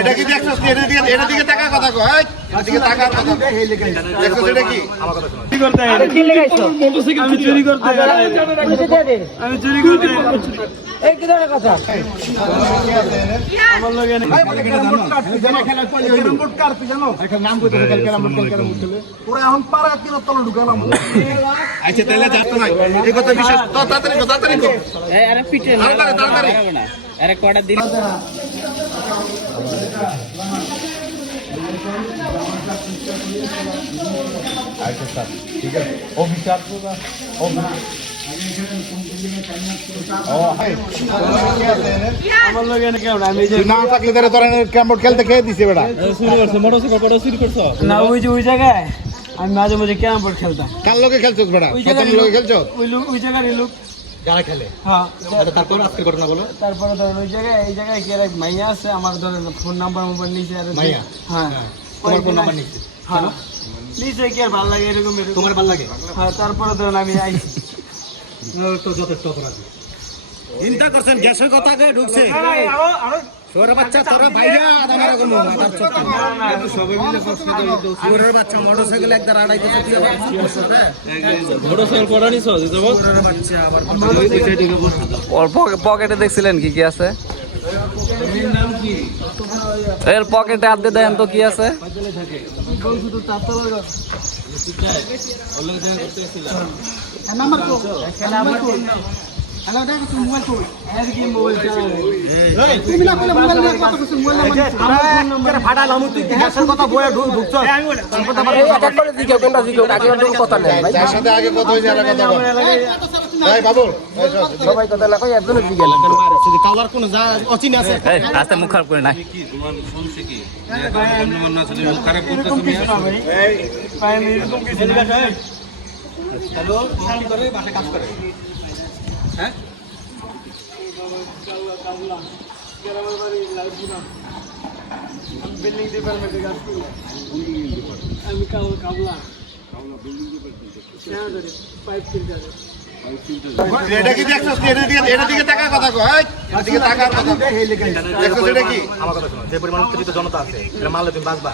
এটা কি দেখছস? এটা দিকে টাকা কথা কয়, এটা দিকে টাকার কথা দেখছস? এটা কি আমার কথা শোনো, কি করতে আইলে কি লাগাইছো? মোটরসাইকেল আমি চুরি করতে আইলে, আমি চুরি করতে এই কি ধরনের কথা আমার লগে নেই। ক্যারাম বোর্ড কাটতে জানো, ক্যারাম বোর্ড কাটতে জানো, এখন নাম কইতে ক্যারাম বোর্ড খেলে ওরা এখন পাড়া কিলো তলে ঢুকালাম। আচ্ছা তাহলে যাতো না এই কথা বিশেষ তো তাড়াতাড়ি কর এই আরে পিটে না তাড়াতাড়ি আরে কয়টা দিন আচ্ছা স্যার ঠিক আছে অফিসার আমার লগে কেউ না, আমি যে না থাকলে তারা তোরা ক্যারাম বোর্ড খেলতে খেয়ে দিছে বেটা শুরু করছে। মোটরসাইকেল কত চুরি করছো না? ওই জায়গায় আমি মাঝে মাঝে ক্যারাম বোর্ড খেলতাম। কার লগে খেলছস বেটা? কত লগে খেলছো? ওই জায়গায় লোক যারা খেলে। হ্যাঁ তারপর আজকে ঘটনা বলো। তারপরে ধরেন ওই জায়গায় এই জায়গায় কি এক মাইয়া আছে, আমার ধরেন ফোন নাম্বার মোবাইল নিচে আর মাইয়া। হ্যাঁ তোমার ফোন নাম্বার নিচে। হ্যাঁ নিচে কি আর ভালো লাগে এরকম তোমার ভালো লাগে? হ্যাঁ তারপরে ধরেন আমি আইছি তো যথেষ্ট অপরাধ চিন্তা করছেন গ্যাসের কথা ঢুকছে সোরে বাচ্চা তোরা ভাইয়া আমার কোনো মাথার চোখ না সবাই মিলে প্রশ্ন করলো তো সোরের বাচ্চা মোটরসাইকেল একবার আড়াইতেছে তুই আবার মোটরসাইকেল পড়া নিছো যাব সোরের বাচ্চা আবার পকেটে দেখছিলেন কি কি আছে? এর নাম কি? এর পকেটে হাত দিয়ে দেন তো কি আছে? শুধু তাতলা ওগুলো দেন করতেছিল নাম্বার কো নাম্বার কো হ্যালো দেখো তুমি মোবাইল কই এর কি মোবাইল চালাও এই তুমি না বলে মোবাইল নিয়ে কথা কইছ মোবাইল নাম্বার ফাটা লামু তুই গ্যাসের কথা বয়ে ঢুকছ আমি বলে এই কথা করে দিকে কোনটা দিকে আগে ওর কথা নেই ভাই যার সাথে আগে কথা হই যারা কথা ভাই বাবুল সবাই কথা না কই একজনের দিকে মারে যদি কালার কোন যা অচিন আছে এই রাস্তা মুখ খারাপ করে না কি তোমার শুনছে কি ভাই অন্য আছে মুখ খারাপ করতে তুমি এই ভাই আমি এরকম কিছু না হ্যালো কি করে বাসা কাজ করে হ্যাঁ বিল্ডিং ডিপার্টমেন্টে কাজ করি আমি কাবলা বিল্ডিং ডিপার্টমেন্টে পাইপ ফিল্টার এটা কি দেখছস? এটা দিকে টাকার কথা কয়, এটা দিকে টাকার কথা দেখছস? এটা কি আমার কথা শোনো, যে পরিমাণ উত্তেজিত জনতা আছে এটা মারলে তুমি বাঁচবা?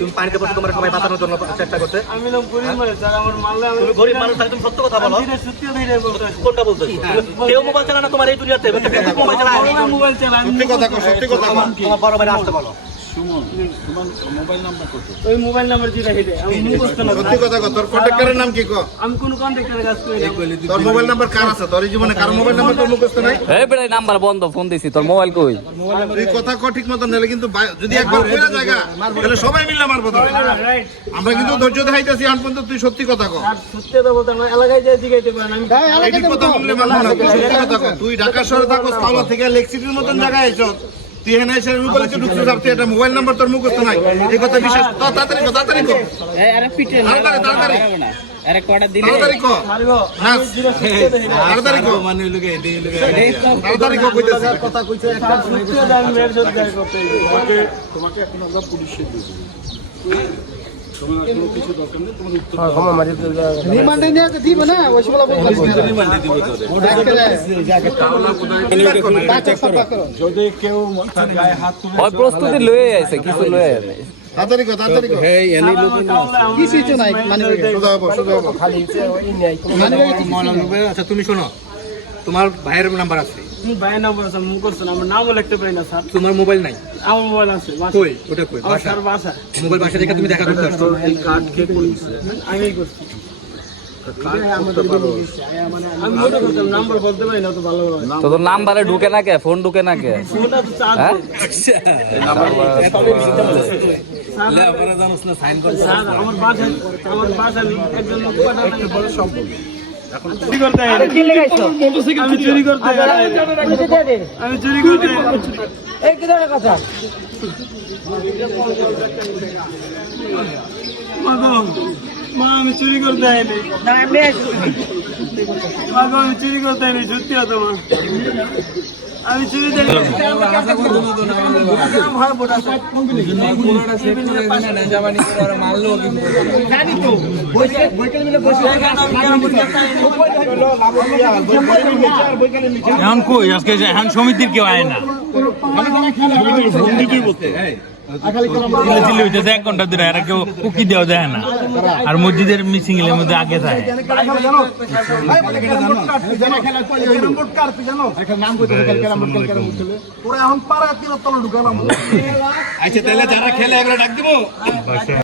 তুমি পানিতে পড়ে তোমার সবাই বাঁচানোর জন্য চেষ্টা করতে। আমি লোক গরিব মানুষ স্যার, আমার মারলে আমি গরিব মানুষ তাহলে তুমি সত্য কথা বলো। আমি সত্যি ধরে বলতে কোনটা বলতেছো? কেউ মোবাইল চালায় না তোমার এই দুনিয়াতে, মোবাইল চালায় না, মোবাইল চালায় সত্যি কথা কও, সত্যি কথা বল। তোমার বড় ভাই আসতে বলো। সুমন তোমার মোবাইল নাম্বার কত? ওই মোবাইল নাম্বার যেটা হেডে আমি মুখস্থ না। সত্যি কথা কও, তোর কন্টাক্টরের নাম কি কও? আমি কোন কন্টাক্টরের কাজ করি না। তোর মোবাইল নাম্বার কার আছে? তোর জীবনে কার মোবাইল নাম্বার তোর মুখস্থ নাই? এই বেটা নাম্বার বন্ধ, ফোন দিছি, তোর মোবাইল কই? তুই কথা কও ঠিক মত, নালে কিন্তু যদি একবার কইরা জায়গা তাহলে সবাই মিলে মারবো তোরে। আমরা কিন্তু ধৈর্য দেখাইতাছি আন পর্যন্ত, তুই সত্যি কথা কও। সত্যি কথা বলতে না, এলাকায় যাই জিগাইতে পারেন আমি এলাকায় কথা বললে মারবো না। সত্যি কথা কও, তুই ঢাকা শহরে থাকস, কাওলা থেকে লেক সিটির মতন জায়গায় আইছস, তুই এখানে এসে রুবেলে ঢুকছিস, আর তুই এটা মোবাইল নাম্বার তোর মুখস্থ নাই, এই কথা বিশেষ তো তাড়াতাড়ি কর এই আরে পিটে না তাড়াতাড়ি আরে কয়টা দিন তাড়াতাড়ি কর মারবো না তাড়াতাড়ি কর মানে লগে এই লগে তাড়াতাড়ি কর কইতেছ কথা কইছে একটা সত্যি দাম মের জন্য যাই করতে তোমাকে এখন আমরা পুলিশে দিয়ে দেব। তোমার কোনো কিছু দরকার নেই, তোমার উত্তর ক্ষমা মারি রিমান্ডে নিয়ে দিব না, ওই সবগুলো বলতে রিমান্ডে দিব তোরে যাকে কাওলা কোদায় বাচ্চা সাফা করো। যদি কেউ গায়ে হাত তুলে ওই প্রস্তুতি লয়ে আইছে, কিছু লয়ে আইছে, তাড়াতাড়ি কর হেই এনি লোক কিছু নাই মানে সোজা খালি ওই নাই মানে আচ্ছা তুমি শোনো, তোমার ভাইয়ের নাম্বার আছে? ভাইয়ের নাম্বার আছে, মুখস্থ না, আমার নামও লিখতে পারি না স্যার। তোমার মোবাইল নাই? আমার মোবাইল আছে। কই ওটা কই? স্যার বাসা। মোবাইল বাসা থেকে তুমি দেখা করতে আসছো? এই কার্ড কে কইছে? আগেই করছি। তোর নাম্বারে ঢুকে না কে? ফোন ঢুকে না কে? আমি চুরি করতে এই কি ধরনের কথা মা? আমি চুরি করতে আইনি, আমি চুরি করতে আইনি, সত্যি কথা মা। আমি চুরি এখন কই আজকে এখন সমিতির কেউ আয় না। এক ঘন্টা ধরে আর কেউ উকি দেওয়া যায় না আর মসজিদের মিসিং এর মধ্যে আগে যায় আচ্ছা তাহলে যারা খেলে এগুলো ডাক দিব আমরা